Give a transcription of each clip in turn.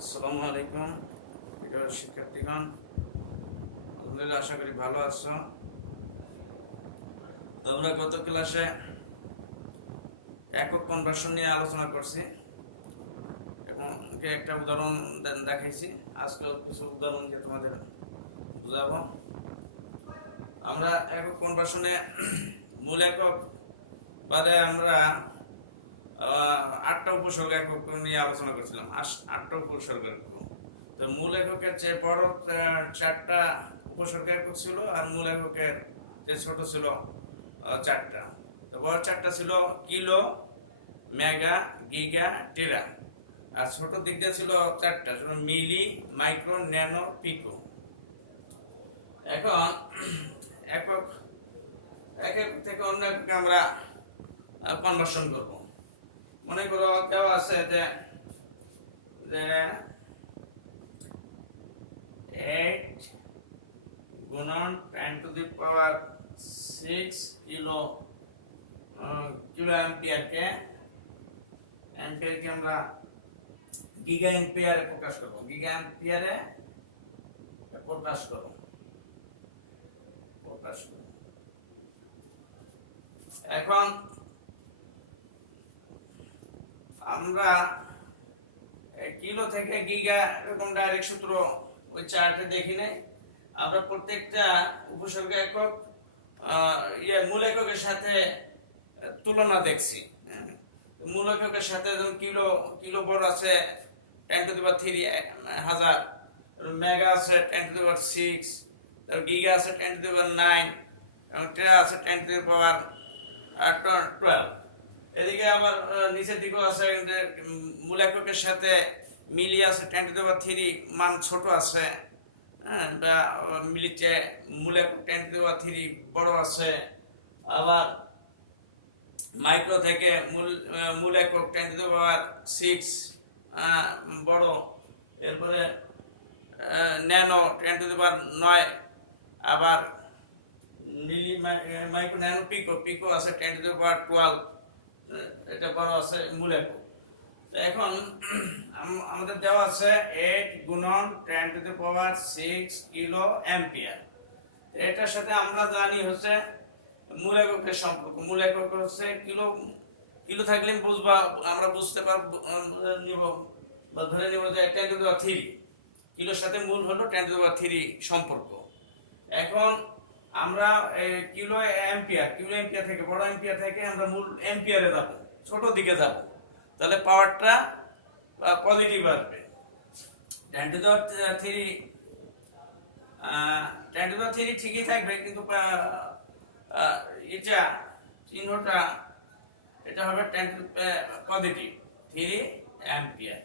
আসসালামু আলাইকুম প্রিয় শিক্ষার্থীগণ, আলহামদুলিল্লাহ আশা করি ভালো আছো। আমরা গত ক্লাসে একক কনভার্সন নিয়ে আলোচনা করছি এবং একটা উদাহরণ দেখাইছি। আজকে কিছু উদাহরণ দিয়ে তোমাদের বুঝাবো। আমরা একক কনভার্সনে মূল একক বাদে আমরা 8টা উপসর্গ একক নিয়ে আলোচনা করছিলাম। 8টা উপসর্গ একক। তো মূল এককের চেয়ে বড় 4টা উপসর্গ একক ছিল, আর মূল এককের যে ছোট ছিল 4টা। তো বড় 4টা ছিল কিলো, মেগা, গিগা, টেরা। আর ছোট দিক দিয়ে ছিল 4টা, মিলি, মাইক্রো, ন্যানো, পিকো। এখন একক একক থেকে অন্য এককে আমরা কনভার্সন করব। মনে করো দেওয়া আছে যে 8 গুণন 10 টু দি পাওয়ার 6 কিলো অ্যাম্পিয়ারকে আমরা গিগা অ্যাম্পিয়ারে প্রকাশ করব। গিগা অ্যাম্পিয়ারে প্রকাশ করব। এখন আমরা কিলো থেকে গিগা এরকম ডাইরেক্ট সূত্র ওই চার্টে দেখি নাই। আমরা প্রত্যেকটা উপসর্গ একক মূল এককের সাথে তুলনা দেখছি। মূল এককের সাথে কিলো কিলো বড় আছে 10 টু দি পাওয়ার 3 হাজার, মেগা আছে 10 টু দি পাওয়ার 6, তারপর গিগা আছে 10 টু দি পাওয়ার 9, এবং টেরা আছে 10 টু দি পাওয়ার 12। এদিকে আবার নিচের দিকেও আছে মূল এককের সাথে মিলি আছে 10 টু দি পাওয়ার 3, মান ছোট আছে। মিলিতে মূল একক 10 টু দি পাওয়ার 3 বড় আছে। আবার মাইক্রো থেকে মূল একক 10 টু দি পাওয়ার 6 বড়। এরপরে ন্যানো 10 টু দি পাওয়ার 9। আবার মিলি, মাইক্রো, ন্যানো, পিকো আছে 10 টু দি পাওয়ার 12, এটা বড় আছে মূল একক। এখন আমাদের দেওয়া আছে 8 গুণন 10 to the power 6 kilo ampere. এটার সাথে আমরা জানি হচ্ছে মূল এককের সম্পর্ক। মূল একক হচ্ছে কিলো। কিলো থাকলে আমরা বুঝতে পারবো, নিব বা ধরে নিব যে 10 টু দি পাওয়ার 3 কিলোর সাথে মূল হলো 10 টু দি পাওয়ার 3 সম্পর্ক। এখন আমরা কিলো অ্যাম্পিয়ার থেকে বড় অ্যাম্পিয়ার থেকে আমরা মূল অ্যাম্পিয়ারে যাব, ছোট দিকে যাব, তাহলে পাওয়ারটা পজিটিভ আসবে। 10 টু দি পাওয়ার 3 ঠিকই থাকবে, কিন্তু এটা চিহ্নটা এটা হবে 10 পজিটিভ 3 অ্যাম্পিয়ার।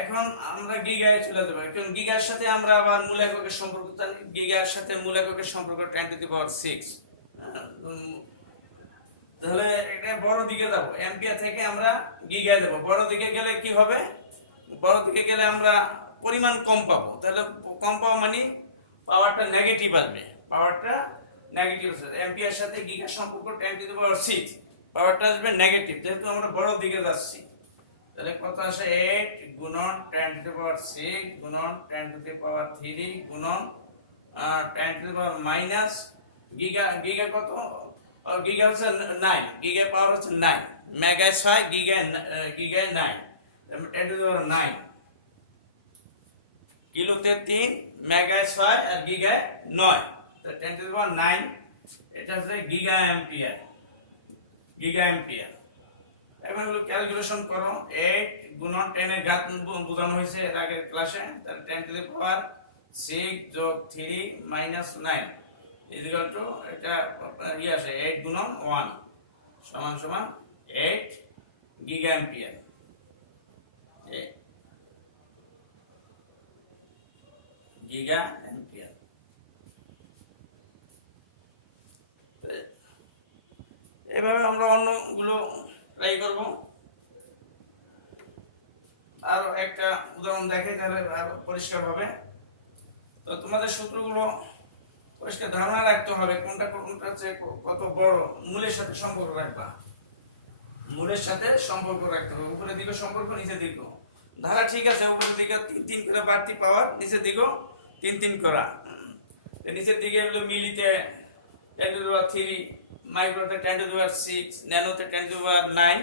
এখন আমরা গিগায় চলে যাবো। এখন গিগার সাথে আমরা আবার মূল এককের সম্পর্ক জানি। গিগার সাথে মূল এককের সম্পর্ক 10 টু দি পাওয়ার 6। তাহলে এটা বড় দিকে যাব, অ্যাম্পিয়ার থেকে আমরা গিগায় যাব। বড় দিকে গেলে কি হবে? বড় দিকে গেলে আমরা পরিমাণ কম পাবো। তাহলে কম পাওয়া মানে পাওয়ারটা নেগেটিভ আসবে। পাওয়ারটা নেগেটিভ আসবে। অ্যাম্পিয়ার সাথে গিগার সম্পর্ক 10 টু দি পাওয়ার 6, পাওয়ারটা আসবে নেগেটিভ, যেহেতু আমরা বড় দিকে যাচ্ছি। তাহলে কত আসে? 8 গুণন 10 টু দি পাওয়ার 6 গুণন 10 টু দি পাওয়ার 3 গুণন 10 to the power minus giga. Giga কত? গিগা হচ্ছে 9, গিগা পাওয়ার হচ্ছে 9, মেগায় 6, গিগায় 9, 10 টু দি পাওয়ার 9। কিলোতে 3, মেগায় 6 আর গিগায় 9, তো 10 টু দি পাওয়ার 9। এটা হচ্ছে গিগা অ্যাম্পিয়ার। Giga ampere. এখন এগুলো ক্যালকুলেশন করো। 8 গুণন 10 এর ঘাত বোঝানো হয়েছে এর আগের ক্লাসে। তাহলে 10 টু দি পাওয়ার 6 যোগ 3 মাইনাস 9 ইকুয়াল টু এটা আসে 8 গুণন 1 সমান সমান 8 গিগা অ্যাম্পিয়ার। Giga ampere. এভাবে আমরা অন্যগুলো ট্রাই করব। আর একটা উদাহরণ দেখে, তাহলে আরো পরিষ্কার হবে। তো তোমাদের সূত্রগুলো পরিষ্কার ধারণা রাখতে হবে, কোনটা কোনটা কত বড় মূলের সাথে সম্পর্ক রাখবা। মূলের সাথে সম্পর্ক রাখতে হবে। উপরের দিকে সম্পর্ক, নিচের দিকে ধারা ঠিক আছে, উপরের দিকে 3 করে বাড়তি পাওয়ার, নিচের দিকেও 3 করা। নিচের দিকে হলো মিলিতে 10⁻³ মাইক্রোতে 10⁻⁶, ন্যানোতে 10⁻⁹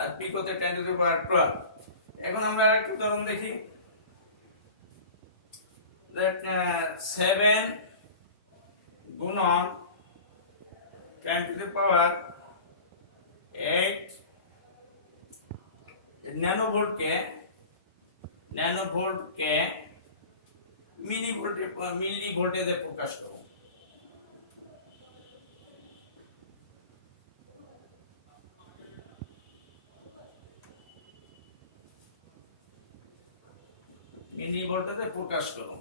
আর পিকোতে 10⁻12। এখন আমরা আরেকটু উদাহরণ দেখি। 7 গুণন 10⁻8 ন্যানোভোল্টকে মিলিভোল্টে প্রকাশ করো। মিলিভোল্টে প্রকাশ করো।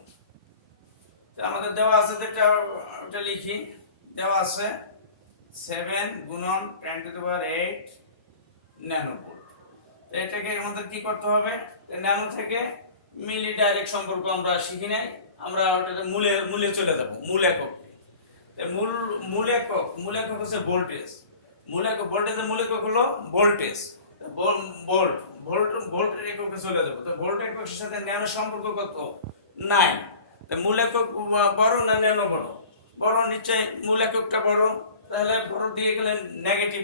আমাদের দেওয়া আছে, যেটা লিখি, দেওয়া আছে 7 গুণন 10⁸ ন্যানোভোল্ট। এটাকে আমাদের কি করতে হবে, ন্যানো থেকে মিলি ডাইরেক্ট সম্পর্ক আমরা শিখি নাই, আমরা ওটা মূলে চলে যাব। মূল একক হচ্ছে ভোল্টেজ। ভোল্টেজের মূল একক হলো ভোল্টেজ, ভোল্টের এককে চলে যাবো। তো ভোল্ট এককের সাথে ন্যানো সম্পর্ক কত? 9। তো মূল একক বড় না ন্যানো বড়? বড়, নিশ্চয়ই মূল এককটা বড়, তাহলে বড় দিয়ে গেলে নেগেটিভ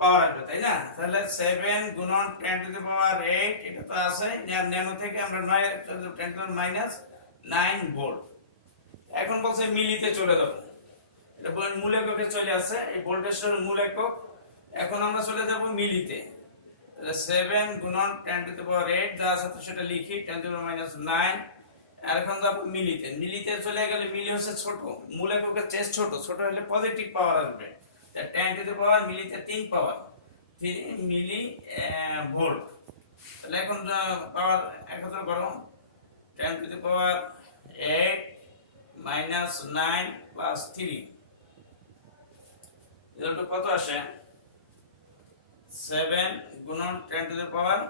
পাওয়ার আসবে, তাই না? তাহলে 7 গুণন 10⁸ এটা তো আছে, ন্যানো থেকে আমরা 10⁻⁹ ভোল্ট। এখন বলছে মিলিতে চলে যাব। এটা মূল এককে চলে আসে, এই ভোল্টেজটার মূল একক। এখন আমরা চলে যাব মিলিতে। তাহলে 7 গুণন 10⁸ যা আছে সেটা লিখি, 10⁻⁹। আর এখন যাব মিলিতে চলে গেলে, মিলি হচ্ছে ছোট, মূল এককের চেয়ে ছোট হলে পজিটিভ পাওয়ার আসবে। 10⁻, মিলিতে 3 পাওয়ার, 3 মিলি ভোল্ট। তাহলে এখন পাওয়ার একত্র করো, 10⁻8 - 9 + 3 রেজাল্ট কত আসে? 7 গুণন 10⁻2।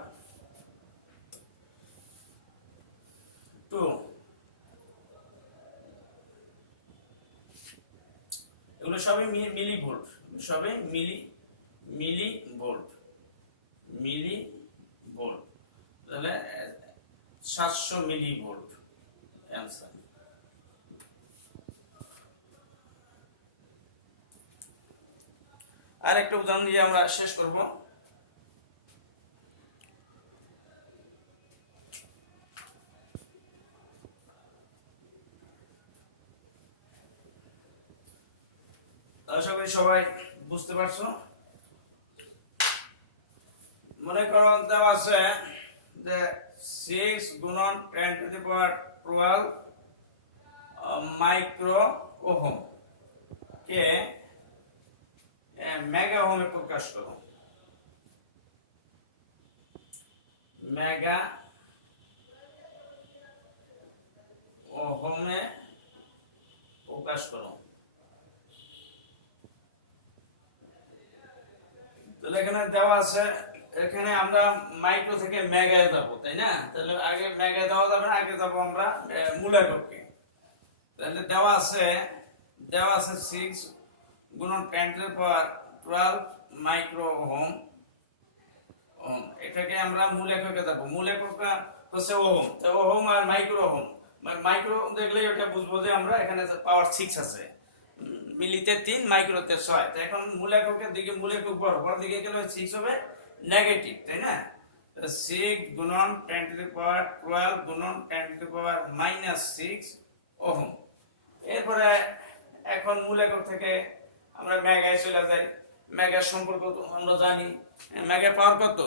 এগুলো সবই মিলি ভোল্ট, সবই মিলি ভোল্ট। তাহলে 700 মিলি ভোল্ট অ্যান্সার। আর একটা উদাহরণ দিয়ে আমরা শেষ করব। আশা করি সবাই বুঝতে পারছো। মনে করো দেওয়া আছে যে 6 গুণন 10⁻12 মাইক্রো ওহম কে মেগা ওহমে প্রকাশ করো। মেগা ওহমে প্রকাশ করো। তাহলে এখানে দেওয়া আছে, এখানে আমরা মাইক্রো থেকে মেগায় যাব, তাই না? তাহলে আগে মেগায় দেওয়া যাবে না, আগে যাব আমরা মূল এককে। তাহলে দেওয়া আছে 6 গুণন 10⁻12 মাইক্রো ওহম। এটাকে আমরা মূল এককে যাব। মূল একক হচ্ছে ওহম। তো ওহম আর মাইক্রো ওহম, মাইক্রো দেখলেই ওটা বুঝবো যে আমরা এখানে পাওয়ার 6 আছে, মিলিতে 3, মাইক্রোতে 6। তো এখন মূল এককের দিকে মূল একক বড় দিকে গেলে 6 হবে নেগেটিভ, তাই না? 6 গুণন 10⁻12 গুণন 10⁻⁻6 ওহম। এরপরে এখন মূল একক থেকে আমরা মেগায় চলে যাই। মেগার সম্পর্ক তো আমরা জানি। মেগা পাওয়ার কত?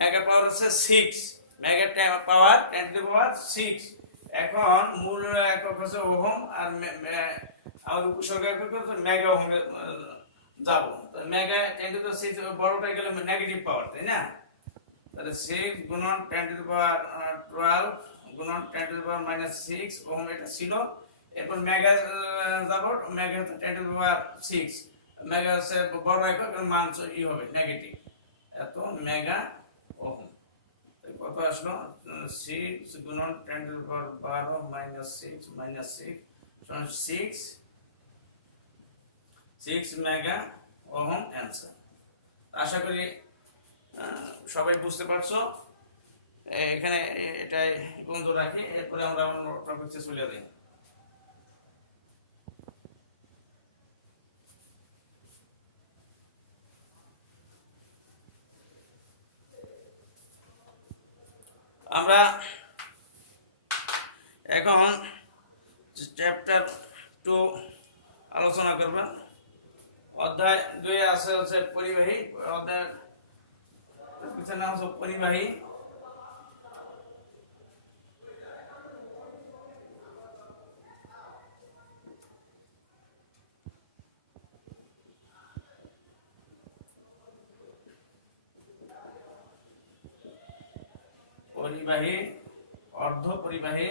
মেগা পাওয়ার হচ্ছে 6, মেগা পাওয়ার 10⁻6। এখন মূল একক হচ্ছে ওহম, আর আমাদের উপসর্গ একক হচ্ছে মেগা ওহমে যাব। তো মেগা 10⁻6 বড়টা গেলে নেগেটিভ পাওয়ার, তাই না? তাহলে 6 গুণন 10⁻12 গুণন 10⁻⁻6 ওহম এটা ছিল। এরপর মেগা যাব, মেগা হচ্ছে 10⁻6, মেগা হচ্ছে বড় একক, মান হবে নেগেটিভ, এত মেগা ওহম। কত আসলো? 6 গুণন 10⁻12 - 6 6 মেগা ওহম অ্যান্সার। আশা করি সবাই বুঝতে পারছো। এখানে এটাই বন্ধ রাখি, এরপরে আমরা টপিকসে চলে যাই। আমরা এখন চ্যাপ্টার 2 আলোচনা করব। অধ্যায় 2 আছে হচ্ছে পরিবাহী। অধ্যায়ের নাম হচ্ছে পরিবাহী। পরিবাহী, অর্ধ পরিবাহী,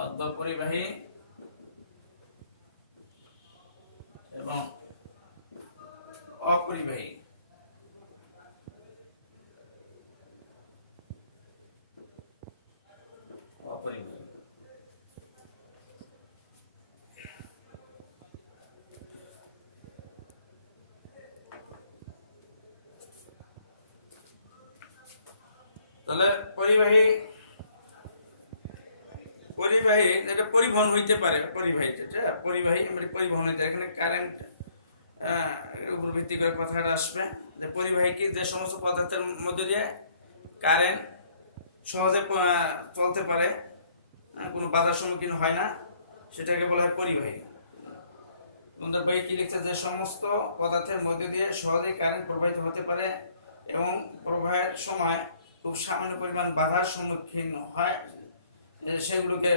অর্ধ পরিবাহী এবং অপরিবাহী। অপরিবাহী তাহলে পরিবাহী, পরিবাহী এটা পরিবহন হইতে পারে। পরিবাহী যেটা পরিবাহী মানে পরিবহন হইতে, এখানে কারেন্ট উপর ভিত্তি করে কথাটা আসবে যে পরিবাহী কি, যে সমস্ত পদার্থের মধ্যে দিয়ে কারেন্ট সহজে চলতে পারে, কোনো বাধার সম্মুখীন হয় না, সেটাকে বলা হয় পরিবাহী। তোমাদের বই কি লিখছে, যে সমস্ত পদার্থের মধ্যে দিয়ে সহজেই কারেন্ট প্রবাহিত হতে পারে এবং প্রবাহের সময় খুব সামান্য পরিমাণ বাধার সম্মুখীন হয়, সেগুলোকে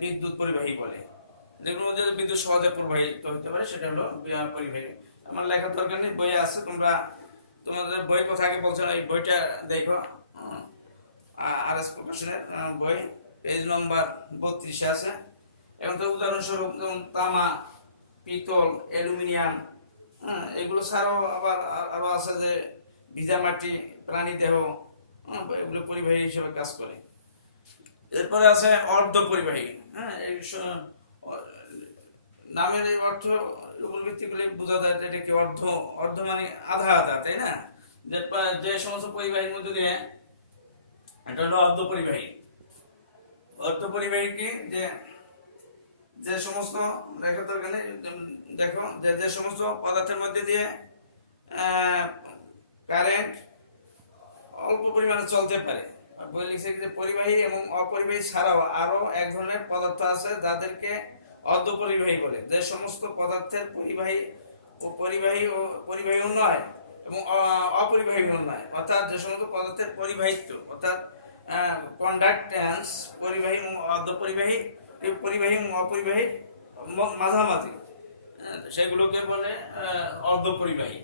বিদ্যুৎ পরিবাহী বলে। যেগুলোর মধ্যে বিদ্যুৎ সহজে প্রবাহিত হতে পারে সেটা হলো পরিবাহী। আমার লেখার দরকার নেই, বইয়ে আছে, তোমরা তোমাদের বই কথা আগে বলছো না, এই বইটা দেখো, আর.এস. প্রকাশনের বই, পেজ নম্বর 32 আছে। এখন তো উদাহরণস্বরূপ তামা, পিতল, অ্যালুমিনিয়াম, এগুলো ছাড়াও আবার আরো আছে যে ভিজা মাটি, প্রাণী দেহ, এগুলো পরিবাহী হিসেবে কাজ করে। এরপরে আছে অর্ধ পরিবাহী। নামের এই অর্থ উপর ভিত্তি করে বোঝা যায় এটা কি অর্ধ, অর্ধ মানে আধা আধা, তাই না? যে সমস্ত পরিবাহীর মধ্যে দিয়ে, এটা হলো অর্ধ পরিবাহী। অর্ধ পরিবাহী কি, যে সমস্ত দেখো যে সমস্ত পদার্থের মধ্যে দিয়ে কারেন্ট অল্প পরিমাণে চলতে পারে। বই লিখছে যে পরিবাহী এবং অপরিবাহী ছাড়াও আরো এক ধরনের পদার্থ আছে যাদেরকে অর্ধ পরিবাহী বলে। যে সমস্ত পদার্থের পরিবাহী ও পরিবাহী নয় এবং অপরিবাহী নয়, অর্থাৎ যে সমস্ত পদার্থের পরিবাহিত্ব অর্থাৎ কন্ডাক্ট্যান্স পরিবাহী এবং অর্ধ পরিবাহী, পরিবাহী এবং অপরিবাহী মাঝামাঝি, সেগুলোকে বলে অর্ধ পরিবাহী।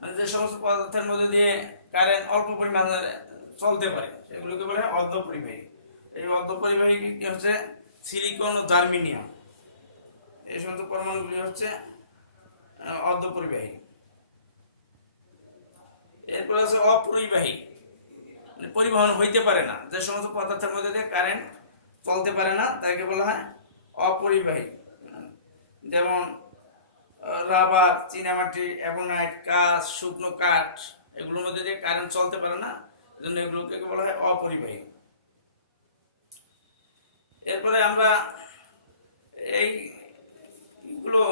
মানে যে সমস্ত পদার্থের মধ্যে দিয়ে কারেন্ট অল্প পরিমাণে চলতে পারে সেগুলোকে বলে অর্ধ পরিবাহী। এই অর্ধ পরিবাহী কি হচ্ছে সিলিকন ও জার্মেনিয়াম, এই সমস্ত পরমাণুগুলি হচ্ছে অর্ধ পরিবাহী। এরপর আছে অপরিবাহী, মানে পরিবহন হইতে পারে না, যে সমস্ত পদার্থের মধ্যে দিয়ে কারেন্ট চলতে পারে না তাকে বলা হয় অপরিবাহী। যেমন রাবার, চীনামাটি, অ্যামোনাইট, কাঁচ, শুকনো কাঠ, এগুলোর মধ্যে দিয়ে কারেন্ট চলতে পারে না, এজন্য এগুলোকে বলা হয় অপরিবাহী। এরপরে আমরা এইগুলো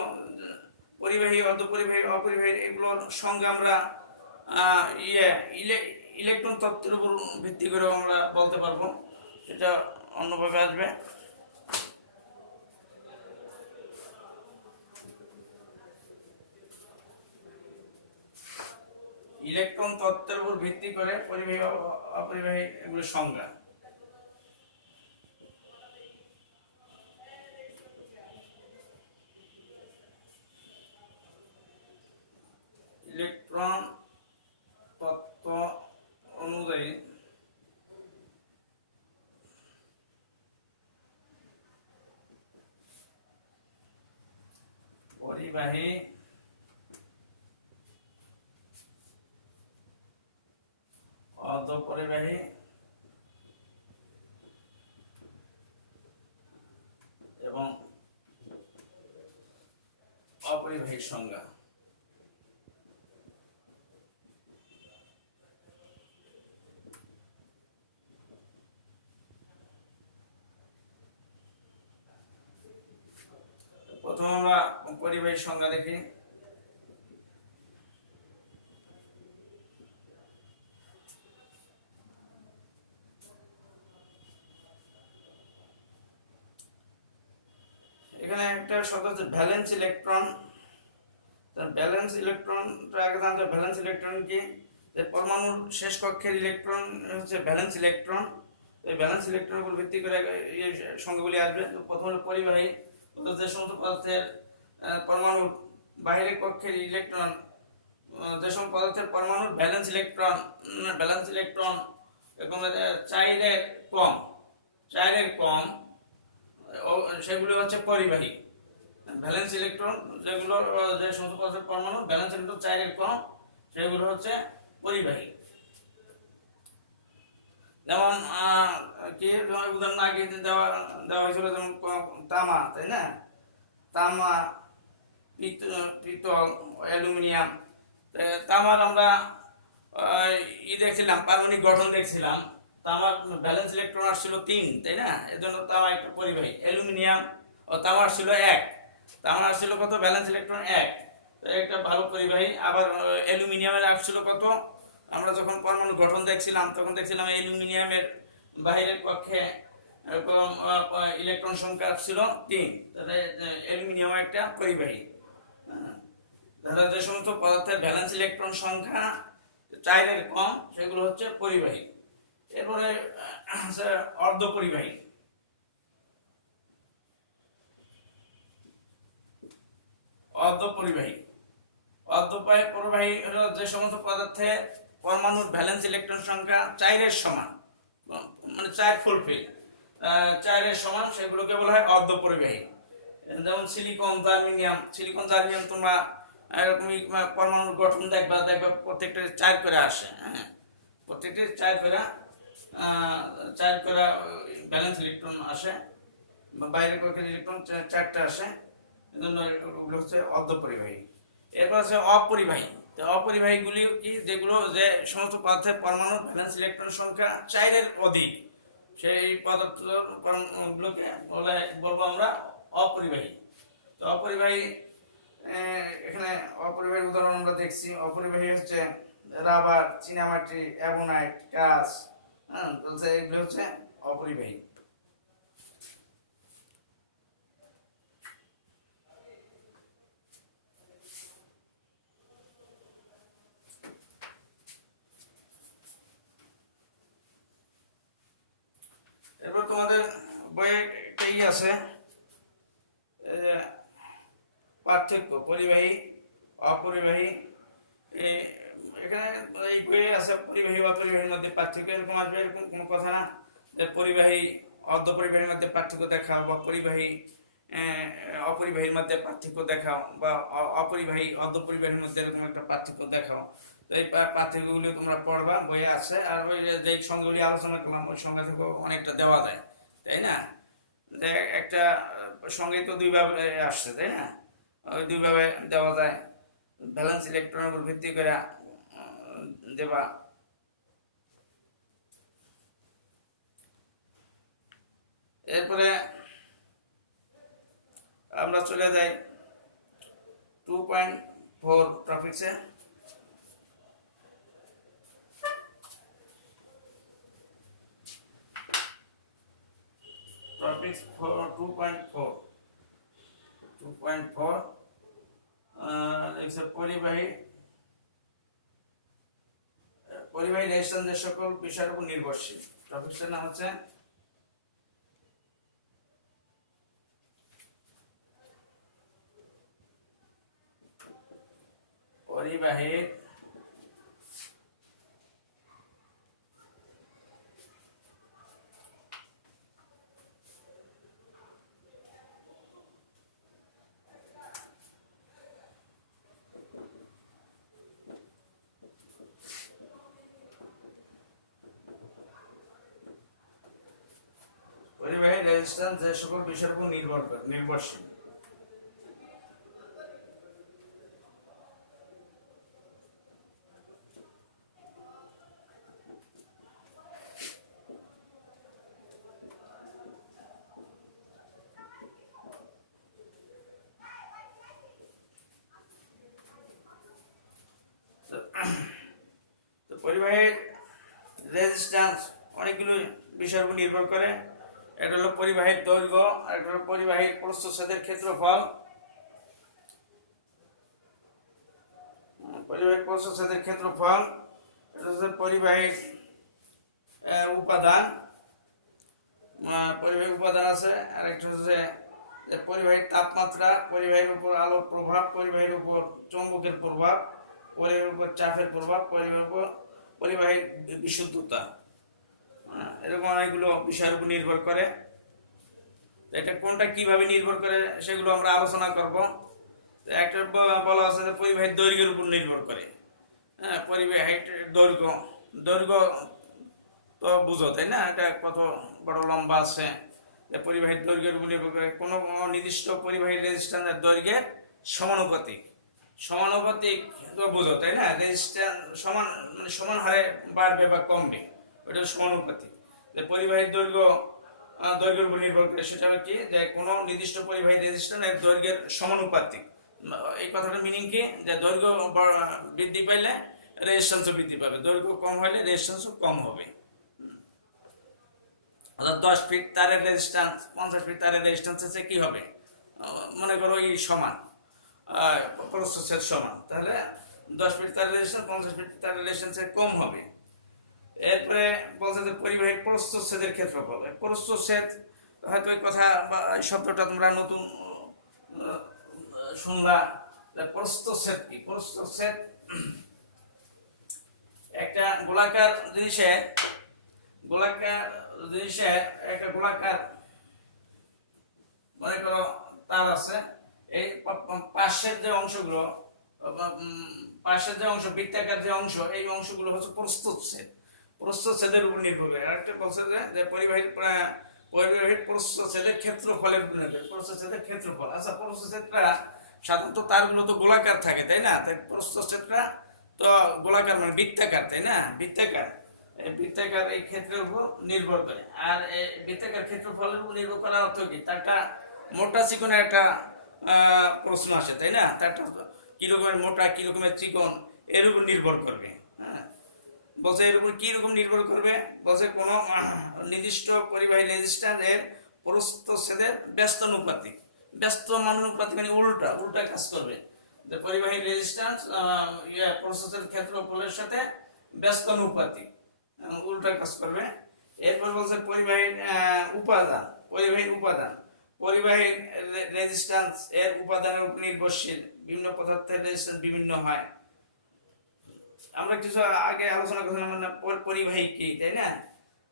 পরিবাহী, অর্ধপরিবাহী, অপরিবাহী এগুলোর সঙ্গে আমরা ইলেকট্রন তত্ত্বের উপর ভিত্তি করে আমরা বলতে পারবো, সেটা অন্যভাবে আসবে। ইলেকট্রন তত্ত্বের উপর ভিত্তি করে পরিবাহী অপরিবাহী এগুলোর সংজ্ঞা। ইলেকট্রন তত্ত্ব অনুযায়ী পরিবাহী অর্ধপরিবাহী এবং অপরিবাহীর সংজ্ঞা। পরিবাহীর সংজ্ঞা দেখি। এখানে একটা শব্দ হচ্ছে ভ্যালেন্স ইলেকট্রন। ব্যালেন্স ইলেকট্রনটা আগে জানতে হবে। ভ্যালেন্স ইলেকট্রন কি? যে পরমাণুর শেষ কক্ষের ইলেকট্রন হচ্ছে ভ্যালেন্স ইলেকট্রন। এই ভ্যালেন্স ইলেকট্রনের উপর ভিত্তি করে এই সংখ্যাগুলি আসবে। তো প্রথমে পরিবাহী, যে সমস্ত পদার্থের পরমাণুর বাইরের কক্ষের ইলেকট্রন, যে সমস্ত পদার্থের পরমাণুর ভ্যালেন্স ইলেকট্রন এরকম চারের কম সেগুলো হচ্ছে পরিবাহী। ভ্যালেন্স ইলেকট্রন যেগুলো, যে সমস্ত পদার্থের পরমাণু ভ্যালেন্স ইলেকট্রন 4 এর কম, সেগুলো হচ্ছে পরিবাহী। যেমন কি উদাহরণ আগে দেওয়া হয়েছিল, যেমন তামা, তাই না? তামা, পিতল, অ্যালুমিনিয়াম। তামার আমরা দেখছিলাম, পারমাণবিক গঠন দেখছিলাম। তামার ভ্যালেন্স ইলেকট্রন আসছিল 3, তাই না? এজন্য তামা একটা পরিবাহী। অ্যালুমিনিয়াম ও তামা আসছিল 1, তামা আসছিল কত? ভ্যালেন্স ইলেকট্রন 1, একটা ভালো পরিবাহী। আবার অ্যালুমিনিয়ামের আসছিল কত? আমরা যখন পরমাণু গঠন দেখছিলাম তখন দেখছিলাম অ্যালুমিনিয়ামের বাইরের কক্ষে এরকম ইলেকট্রন সংখ্যা ছিল 3, তাহলে অ্যালুমিনিয়াম একটা পরিবাহী। তাহলে যে সমস্ত পদার্থের ভ্যালেন্স ইলেকট্রন সংখ্যা 4 এর কম, সেগুলো হচ্ছে পরিবাহী। এরপরে অর্ধ পরিবাহী। পরিবাহী হলো যে সমস্ত পদার্থের পরমাণুর ভ্যালেন্স ইলেকট্রন সংখ্যা 4 এর সমান, মানে 4 ফুলফিল, 4 এর সমান, সেগুলোকে বলা হয় অর্ধ পরিবাহী। যেমন সিলিকন, জার্মেনিয়াম তোমরা এরকমই পরমাণুর গঠন দেখবা প্রত্যেকটা 4 করে আসে। হ্যাঁ, প্রত্যেকটা 4 করে ভ্যালেন্স ইলেকট্রন আসে, বাইরের কক্ষের ইলেকট্রন 4টা আসে, এজন্য ওগুলো হচ্ছে অর্ধ পরিবাহী। এরপর আছে অপরিবাহী। তো অপরিবাহীগুলি কি? যেগুলো, যে সমস্ত পদার্থের পরমাণুর ভ্যালেন্স ইলেকট্রন সংখ্যা 4 এর অধিক, সেই পদার্থগুলোকে বলবো আমরা অপরিবাহী। তো অপরিবাহী, এখানে অপরিবাহীর উদাহরণ আমরা দেখছি। অপরিবাহী হচ্ছে রাবার, চীনামাটি, অ্যামোনাইট, কাঁচ। হ্যাঁ, এগুলো হচ্ছে অপরিবাহী। এরপর তোমাদের বইয়ে একটাই আছে, পার্থক্য পরিবাহী অপরিবাহী। এখানে এই বইয়ে আছে পরিবাহী অপরিবাহীর মধ্যে পার্থক্য। এরকম আসবে, এরকম কোনো কথা না যে পরিবাহী অর্ধ পরিবাহীর মধ্যে পার্থক্য দেখাও, বা পরিবাহী অপরিবাহীর মধ্যে পার্থক্য দেখাও, বা অপরিবাহী অর্ধ পরিবাহীর মধ্যে এরকম একটা পার্থক্য দেখাও। তো এই পার্থক্যগুলো তোমরা পড়বা, বইয়ে আছে। আর ওই যে সংজ্ঞাগুলি আলোচনা করলাম, ওই সংজ্ঞা থেকেও অনেকটা দেওয়া যায়, তাই না? যে একটা সংজ্ঞা তো 2 ভাবে আসছে, তাই না? ওই 2 ভাবে দেওয়া যায়। ভ্যালেন্স ইলেকট্রনের উপর ভিত্তি করে দেবা। এরপরে আমরা চলে যাই 2.4 টপিকসে। টপিক 2.4 পরিবাহী রেজিস্ট্যান্স যে সকল বিষয়ের উপর নির্ভরশীল। টপিকটার নাম হচ্ছে পরিবাহী রেজিস্ট্যান্স যে সকল বিষয়ের উপর নির্ভরশীল। পরিবাহীর রেজিস্ট্যান্স অনেকগুলো বিষয়ের উপর নির্ভর করে। এটা হলো পরিবাহীর দৈর্ঘ্য, আর এটা হলো পরিবাহীর প্রস্থচ্ছেদের ক্ষেত্রফল। পরিবাহীর প্রস্থচ্ছেদের ক্ষেত্রফল, এটা হচ্ছে পরিবাহীর উপাদান, পরিবাহী উপাদান আছে। আর একটা হচ্ছে পরিবাহীর তাপমাত্রা, পরিবাহীর উপর আলোর প্রভাব, পরিবাহীর উপর চৌম্বকের প্রভাব, পরিবাহীর উপর চাপের প্রভাব, পরিবাহীর উপর পরিবাহীর বিশুদ্ধতা। এরকম অনেকগুলো বিষয়ের উপর নির্ভর করে। এটা কোনটা কিভাবে নির্ভর করে সেগুলো আমরা আলোচনা করব। একটা বলা আছে যে পরিবাহীর দৈর্ঘ্যের উপর নির্ভর করে। পরিবাহীর দৈর্ঘ্য, দৈর্ঘ্য তো বুঝো তাই না, এটা কত বড় লম্বা আছে। পরিবাহীর দৈর্ঘ্যের উপর নির্ভর করে। কোনো নির্দিষ্ট পরিবাহীর রেজিস্ট্যান্সের দৈর্ঘ্যের সমানুপাতিক, সমানুপাতিক তো বুঝো তাই না, রেজিস্ট্যান্স সমান, মানে সমান হারে বাড়বে বা কমবে, ওটা সমানুপাতিক। যে পরিবাহীর দৈর্ঘ্য দৈর্ঘ্যের উপর নির্ভর করে, সেটা হলো কি যে কোনো নির্দিষ্ট পরিবাহী রেজিস্ট্যান্স এর দৈর্ঘ্যের সমানুপাতিক। এই কথাটার মিনিং কি, যে দৈর্ঘ্য বৃদ্ধি পাইলে রেজিস্ট্যান্সও বৃদ্ধি পাবে, দৈর্ঘ্য কম হলে রেজিস্ট্যান্সও কম হবে। অর্থাৎ 10 ফিট তারের রেজিস্ট্যান্স 50 ফিট তারের রেজিস্ট্যান্স হচ্ছে কি হবে, মনে করো এই সমান, প্রস্থচ্ছেদ সমান, তাহলে 10 ফিট তারের রেজিস্ট্যান্স 50 ফিট তারের রেজিস্ট্যান্সের কম হবে। এরপরে বলছে যে পরিবাহীর প্রস্থচ্ছেদের ক্ষেত্রফল। প্রস্থচ্ছেদ হয়তো এই কথা বা এই শব্দটা তোমরা নতুন শুনলা। প্রস্থচ্ছেদ কি? প্রস্থচ্ছেদ একটা গোলাকার জিনিসের, গোলাকার জিনিসের একটা গোলাকার, মনে করো তার আছে, এই পাশের যে অংশগুলো, পাশের যে অংশ, বৃত্তাকার যে অংশ, এই অংশগুলো হচ্ছে প্রস্থচ্ছেদ। প্রস্থচ্ছেদের উপর নির্ভর করে। আরেকটা বলছে যে পরিবাহীর প্রস্থচ্ছেদের ক্ষেত্রফলের উপর নির্ভর করে। প্রস্থচ্ছেদের ক্ষেত্রফল, আচ্ছা প্রস্থচ্ছেদটা সাধারণত তারগুলো তো গোলাকার থাকে তাই না, তাই প্রস্থচ্ছেদটা তো গোলাকার মানে বৃত্তাকার তাই না, বৃত্তাকার, এই বৃত্তাকার এই ক্ষেত্রের উপর নির্ভর করে। আর এই বৃত্তাকার ক্ষেত্রফলের উপর নির্ভর করার অর্থ কি, তারটা মোটা চিকনের একটা প্রশ্ন আসে তাই না, তারটা কি রকমের মোটা কি রকমের চিকন এর উপর নির্ভর করবে। হ্যাঁ, বলছে এর উপর কি রকম নির্ভর করবে, বলছে কোন নির্দিষ্ট পরিবাহী রেজিস্ট্যান্স এর প্রস্থচ্ছেদের ব্যস্তানুপাতিক, ব্যস্ত মানুপাতিক মানে উল্টা উল্টা কাজ করবে। যে পরিবাহী রেজিস্ট্যান্স প্রস্থচ্ছেদ ক্ষেত্রফলের সাথে ব্যস্তানুপাতিক, উল্টা কাজ করবে। এরপর বলছে পরিবাহীর উপাদান, পরিবাহীর উপাদান, পরিবাহীর রেজিস্ট্যান্স এর উপাদানের উপর নির্ভরশীল। বিভিন্ন পদার্থের রেজিস্ট্যান্স বিভিন্ন হয়। আমরা কিছু আগে আলোচনা করছিলাম না পরিবাহী কি তাই না,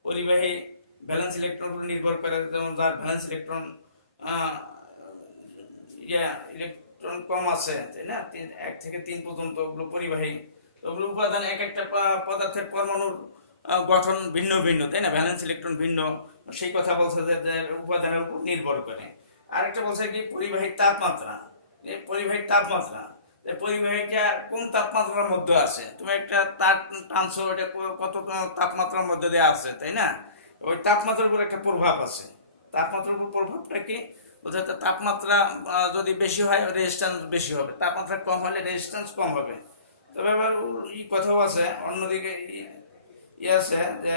পরিবাহী ভ্যালেন্স ইলেকট্রন উপর নির্ভর করে। যেমন যার ভ্যালেন্স ইলেকট্রন ইলেকট্রন কম আছে তাই না, 1 থেকে 3 পর্যন্ত, ওগুলো পরিবাহী। ওগুলো উপাদান, এক একটা পদার্থের পরমাণুর গঠন ভিন্ন ভিন্ন তাই না, ভ্যালেন্স ইলেকট্রন ভিন্ন, সেই কথা বলছে যে উপাদানের উপর নির্ভর করে। আরেকটা বলছে কি পরিবাহীর তাপমাত্রা। এই পরিবাহীর তাপমাত্রা, পরিবাহীটা কোন তাপমাত্রার মধ্যে আছে, তুমি একটা তার টানছো, এটা কত তাপমাত্রার মধ্যে দিয়ে আছে তাই না, ওই তাপমাত্রার উপর একটা প্রভাব আছে। তাপমাত্রার উপর প্রভাবটা কি, বলছে তাপমাত্রা যদি বেশি হয় রেজিস্ট্যান্স বেশি হবে, তাপমাত্রা কম হলে রেজিস্ট্যান্স কম হবে। তবে আবার এই কথাও আছে অন্যদিকে, আছে যে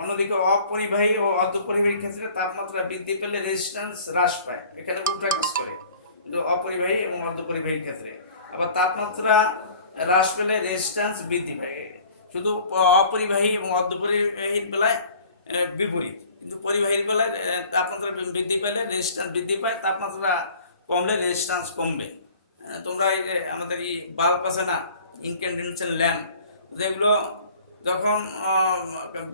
অন্যদিকে অপরিবাহী ও অর্ধপরিবাহী ক্ষেত্রে তাপমাত্রা বৃদ্ধি পেলে রেজিস্ট্যান্স হ্রাস পায়, এখানে উল্টা কাজ করে। অপরিবাহী এবং অর্ধপরিবাহীর ক্ষেত্রে আবার তাপমাত্রা হ্রাস পেলে রেজিস্ট্যান্স বৃদ্ধি পায়। শুধু অপরিবাহী এবং অর্ধপরিবাহীর বেলায় বিপরীত, কিন্তু পরিবাহীর বেলায় তাপমাত্রা বৃদ্ধি পেলে রেজিস্ট্যান্স বৃদ্ধি পায়, তাপমাত্রা কমলে রেজিস্ট্যান্স কমবে। তোমরা এই আমাদের এই বাল্ব আছে না, ইনক্যান্ডেসেন্ট ল্যাম্প, যেগুলো যখন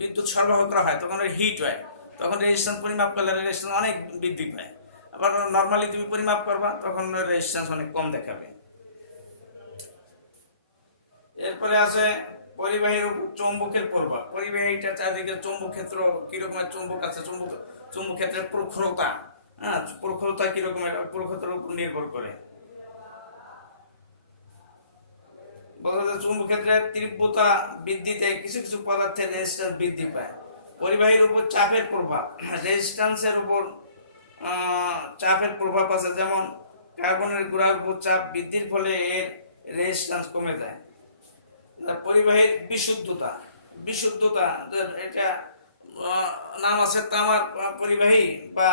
বিদ্যুৎ সরবরাহ করা হয় তখন হিট হয়, তখন রেজিস্ট্যান্স পরিমাপ করলে রেজিস্ট্যান্স অনেক বৃদ্ধি পায়। আবার নর্মালি তুমি পরিমাপ করবা তখন রেজিস্ট্যান্স অনেক কম দেখাবে। এরপরে আছে পরিবাহীর উপর চৌম্বকের প্রভাব। পরিবাহীটা চারদিকে চৌম্বক ক্ষেত্র কিরকমের চৌম্বক আছে, চৌম্বক ক্ষেত্রের প্রখরতা, হ্যাঁ প্রখরতা কিরকমের, প্রখরতার উপর নির্ভর করে। বলা যায় চৌম্বক ক্ষেত্রের তীব্রতা বৃদ্ধিতে কিছু কিছু পদার্থের রেজিস্ট্যান্স বৃদ্ধি পায়। পরিবাহীর উপর চাপের প্রভাব, রেজিস্ট্যান্সের উপর চাপের প্রভাব আছে। যেমন কার্বনের গুঁড়ার উপর চাপ বৃদ্ধির ফলে এর রেজিস্ট্যান্স কমে যায়। পরিবাহীর বিশুদ্ধতা, বিশুদ্ধতা এটা নাম আছে তামার পরিবাহী বা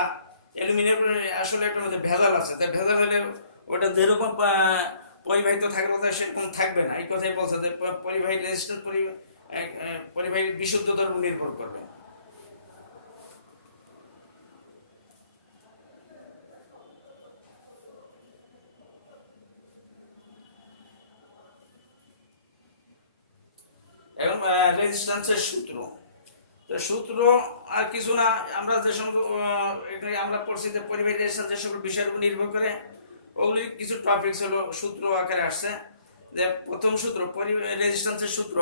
অ্যালুমিনিয়াম, আসলে এটার মধ্যে ভেজাল আছে, তাই ভেজাল হলে ওটা যেরকম পরিবাহিত থাকার কথা সেরকম থাকবে না। এই কথাই বলছে যে পরিবাহী রেজিস্ট্যান্স পরিবাহীর বিশুদ্ধতার উপর নির্ভর করবে। এবং রেজিস্ট্যান্সের সূত্র, তো সূত্র আর কিছু না, আমরা যে সমস্ত আমরা পড়ছি যে পরিবাহী রেজিস্ট্যান্স যে সকল বিষয়ের উপর নির্ভর করে ওগুলি কিছু টপিকস হলো সূত্র আকারে আসছে। যে প্রথম সূত্র রেজিস্ট্যান্সের সূত্র,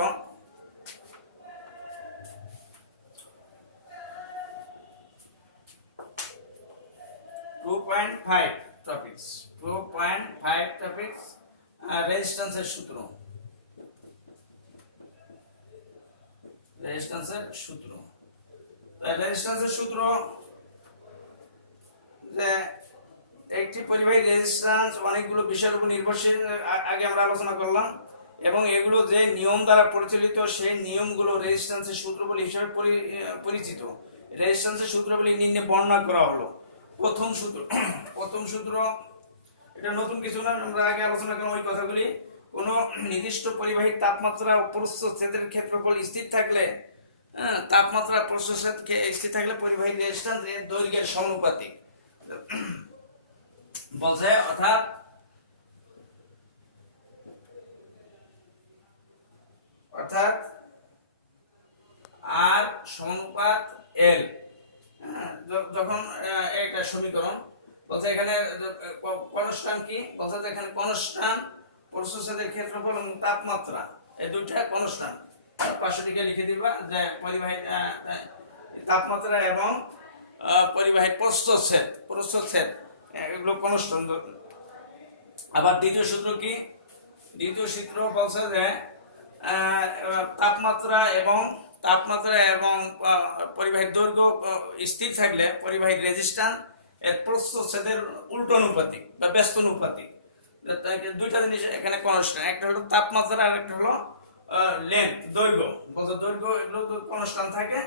রেজিস্ট্যান্সের সূত্র, রেজিস্ট্যান্সের সূত্র, রেজিস্ট্যান্সের সূত্র যে একটি পরিবাহী রেজিস্ট্যান্স অনেকগুলো বিষয়ের উপর নির্ভরশীল, আগে আমরা আলোচনা করলাম, এবং এগুলো যে নিয়ম দ্বারা পরিচালিত সেই নিয়মগুলো রেজিস্ট্যান্সের সূত্রগুলি হিসেবে পরিচিত। রেজিস্ট্যান্সের সূত্রগুলি নিম্নে বর্ণনা করা হলো। প্রথম সূত্র, প্রথম সূত্র এটা নতুন কিছু না, আমরা আগে আলোচনা করলাম ওই কথাগুলি। কোনো নির্দিষ্ট পরিবাহী তাপমাত্রা ও প্রস্থচ্ছেদের ক্ষেত্রফল স্থির থাকলে, তাপমাত্রা প্রস্থচ্ছেদ স্থির থাকলে পরিবাহী রেজিস্ট্যান্স এর দৈর্ঘ্যের সমানুপাতিক বলছে, অর্থাৎ আর সমানুপাত এল। যখন একটা সমীকরণ বলছে এখানে কনস্ট্যান্ট কি বলছে, এখানে কনস্ট্যান্ট প্রস্থচ্ছেদের ক্ষেত্রফল এবং তাপমাত্রা, এই দুইটা কনস্ট্যান্ট। পাশে দিকে লিখে দিবা যে পরিবাহী তাপমাত্রা এবং পরিবাহী প্রস্থচ্ছেদ এগুলো কনস্ট্যান্ট। আবার দ্বিতীয় সূত্র কি, দ্বিতীয় সূত্র বলছে যে তাপমাত্রা এবং পরিবাহীর দৈর্ঘ্য স্থির থাকলে পরিবাহীর রেজিস্ট্যান্স এর প্রস্থচ্ছেদের উল্টানুপাতিক বা ব্যস্তানুপাতিক। দুইটা জিনিস এখানে কনস্ট্যান্ট, একটা হলো তাপমাত্রা আর একটা হলো লেন্থ, দৈর্ঘ্য। বলতে দৈর্ঘ্য এগুলো কনস্ট্যান্ট থাকে,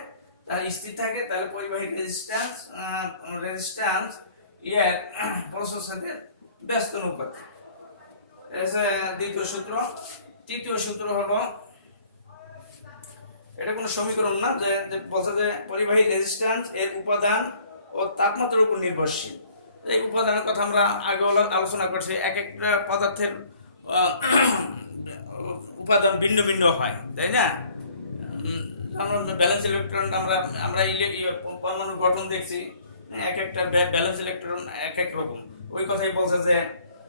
তাহলে স্থির থাকে, তাহলে পরিবাহীর রেজিস্ট্যান্স এর প্রস্থচ্ছেদের ব্যস্তানুপাতিক। দ্বিতীয় সূত্র। তৃতীয় সূত্র হলো, এটা কোনো সমীকরণ না, যে বলছে যে পরিবাহী রেজিস্ট্যান্স এর উপাদান ও তাপমাত্রার উপর নির্ভরশীল। এই উপাদানের কথা আমরা আগে আলোচনা করছি। এক একটা পদার্থের উপাদান ভিন্ন ভিন্ন হয়, তাই না? আমরা ব্যালেন্স ইলেকট্রন, আমরা পরমাণুর গঠন দেখছি, এক একটা ব্যালেন্স ইলেকট্রন এক এক রকম। ওই কথাই বলছে যে